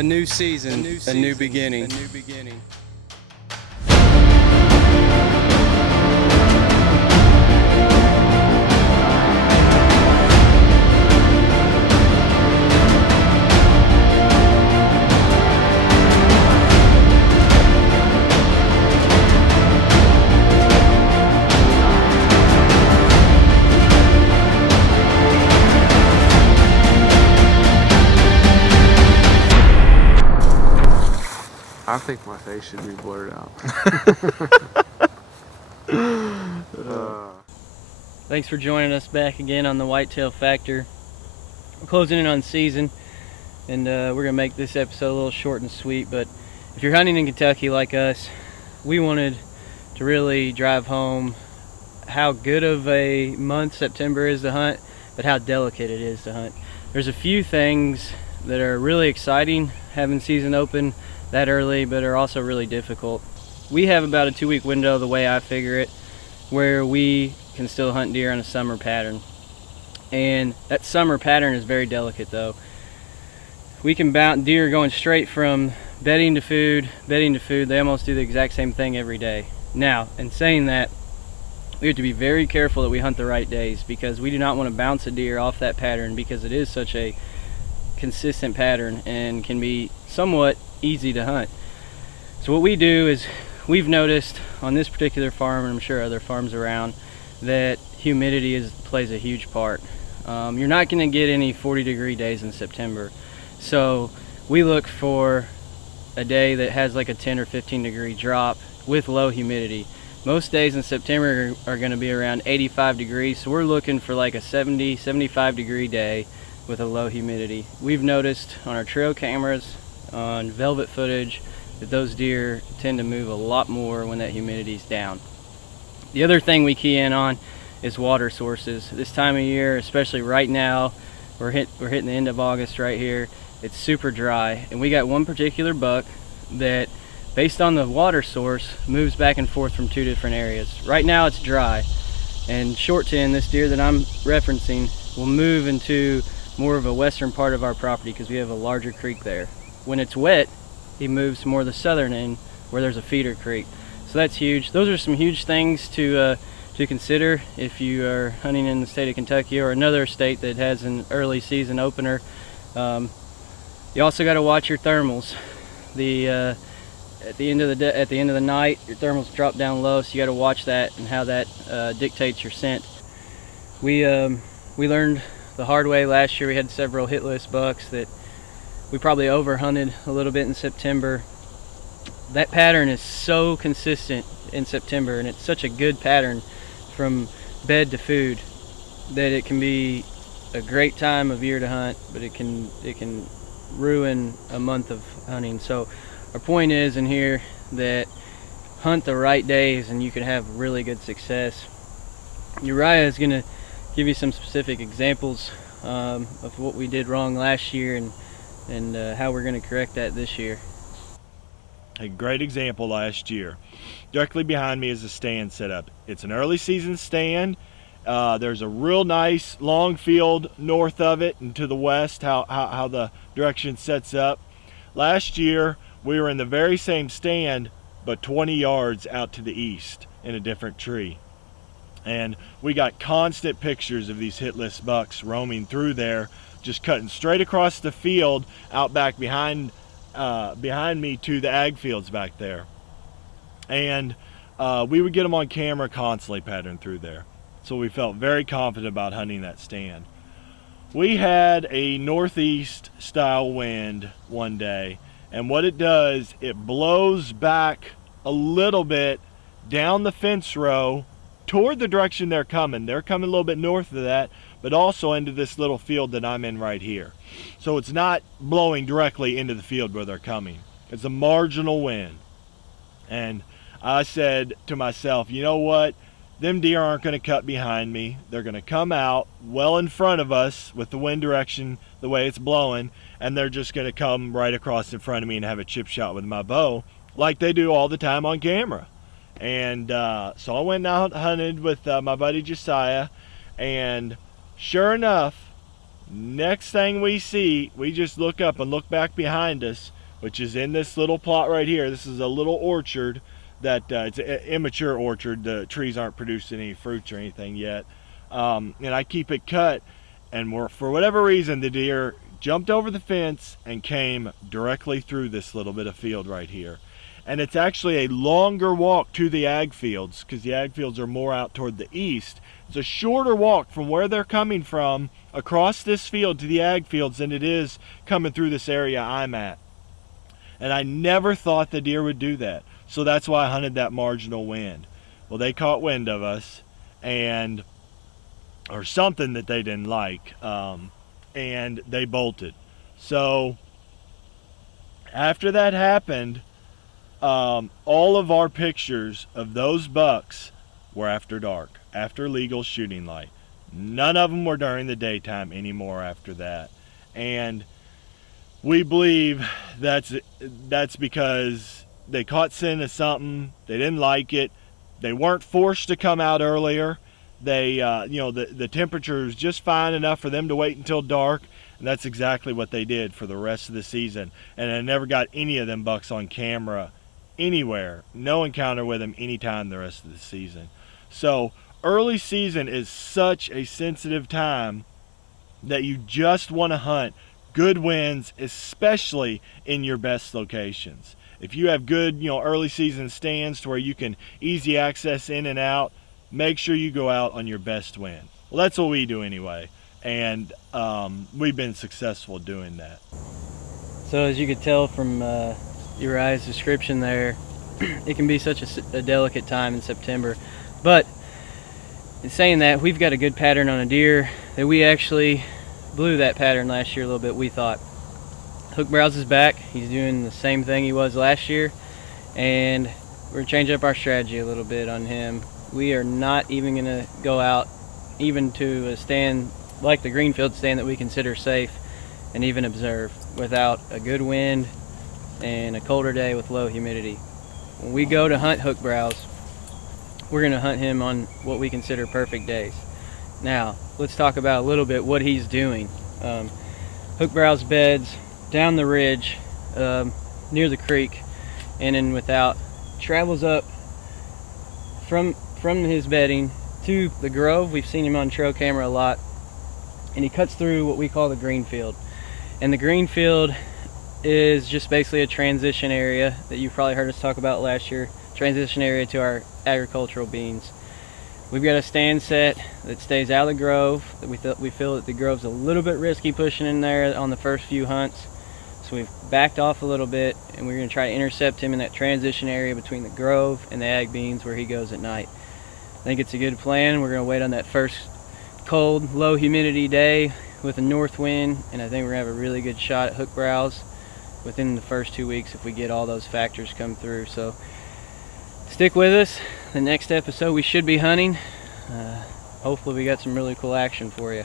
A new season, a new beginning. I think my face should be blurred out. Thanks for joining us back again on the Whitetail Factor. We're closing in on season, and we're going to make this episode a little short and sweet, but if you're hunting in Kentucky like us, we wanted to really drive home how good of a month September is to hunt, but how delicate it is to hunt. There's a few things that are really exciting having season open that early, but are also really difficult. We have about a 2-week window, the way I figure it, where we can still hunt deer on a summer pattern. And that summer pattern is very delicate though. We can bounce deer going straight from bedding to food. They almost do the exact same thing every day. Now, in saying that, we have to be very careful that we hunt the right days, because we do not want to bounce a deer off that pattern, because it is such a consistent pattern and can be somewhat easy to hunt. So what we do is, we've noticed on this particular farm, and I'm sure other farms around, that humidity plays a huge part. You're not going to get any 40-degree days in September, so we look for a day that has like a 10 or 15-degree drop with low humidity. Most days in September are going to be around 85 degrees, so we're looking for like a 70-75 degree day with a low humidity. We've noticed on our trail cameras, on velvet footage, that those deer tend to move a lot more when that humidity is down. The other thing we key in on is water sources. This time of year, especially right now, we're hitting the end of August right here, it's super dry, and we got one particular buck that, based on the water source, moves back and forth from 2 different areas. Right now it's dry, and short tin, this deer that I'm referencing, will move into more of a western part of our property because we have a larger creek there. When it's wet, he moves more the southern end where there's a feeder creek. So that's huge. Those are some huge things to consider if you are hunting in the state of Kentucky or another state that has an early season opener. You also got to watch your thermals. At the end of the night, your thermals drop down low, so you got to watch that and how that dictates your scent. We learned the hard way last year. We had several hitless bucks that we probably overhunted a little bit in September. That pattern is so consistent in September, and it's such a good pattern from bed to food, that it can be a great time of year to hunt, but it can ruin a month of hunting. So our point is in here that hunt the right days and you can have really good success. Uriah is going to give you some specific examples of what we did wrong last year and how we're going to correct that this year. A great example last year. Directly behind me is a stand set up. It's an early season stand. There's a real nice long field north of it and to the west, how the direction sets up. Last year we were in the very same stand, but 20 yards out to the east in a different tree. And we got constant pictures of these hitless bucks roaming through there, just cutting straight across the field out back behind me to the ag fields back there. And we would get them on camera constantly pattern through there. So we felt very confident about hunting that stand. We had a northeast style wind one day, and what it does, it blows back a little bit down the fence row toward the direction they're coming. They're coming a little bit north of that, but also into this little field that I'm in right here. So it's not blowing directly into the field where they're coming. It's a marginal wind. And I said to myself, you know what? Them deer aren't going to cut behind me. They're going to come out well in front of us with the wind direction the way it's blowing, and they're just going to come right across in front of me and have a chip shot with my bow like they do all the time on camera. And so I went out hunted with my buddy Josiah, and sure enough, Next thing we see, we just look up and look back behind us, which is in this little plot right here. This is a little orchard that it's an immature orchard. The trees aren't producing any fruits or anything yet. And I keep it cut, and for whatever reason, the deer jumped over the fence and came directly through this little bit of field right here. And it's actually a longer walk to the ag fields, because the ag fields are more out toward the east. It's a shorter walk from where they're coming from across this field to the ag fields than it is coming through this area I'm at. And I never thought the deer would do that. So that's why I hunted that marginal wind. Well, they caught wind of us, or something that they didn't like, and they bolted. So after that happened, all of our pictures of those bucks were after dark, after legal shooting light. None of them were during the daytime anymore after that. And we believe that's because they caught scent of something, they didn't like it, they weren't forced to come out earlier. They, the temperature was just fine enough for them to wait until dark, and that's exactly what they did for the rest of the season. And I never got any of them bucks on camera anywhere. No encounter with them anytime the rest of the season. So early season is such a sensitive time that you just want to hunt good winds, especially in your best locations. If you have good, early season stands to where you can easy access in and out, make sure you go out on your best wind. Well, that's what we do anyway, and we've been successful doing that. So as you could tell from Uriah's description there, it can be such a delicate time in September. But in saying that, we've got a good pattern on a deer that we actually blew that pattern last year a little bit, we thought. Hook Browse is back. He's doing the same thing he was last year, and we're going to change up our strategy a little bit on him. We are not even going to go out even to a stand like the Greenfield stand that we consider safe and even observe without a good wind and a colder day with low humidity. When we go to hunt Hook Browse, we're going to hunt him on what we consider perfect days. Now, let's talk about a little bit what he's doing. Hook Browse beds down the ridge near the creek, and then travels up from his bedding to the grove. We've seen him on trail camera a lot, and he cuts through what we call the Greenfield. And the Greenfield is just basically a transition area that you've probably heard us talk about last year, transition area to our agricultural beans. We've got a stand set that stays out of the grove. We feel that the grove's a little bit risky pushing in there on the first few hunts. So we've backed off a little bit, and we're going to try to intercept him in that transition area between the grove and the ag beans where he goes at night. I think it's a good plan. We're going to wait on that first cold, low humidity day with a north wind, and I think we're going to have a really good shot at Hook Browse within the first 2 weeks if we get all those factors come through. So stick with us. The next episode we should be hunting. Hopefully we got some really cool action for you.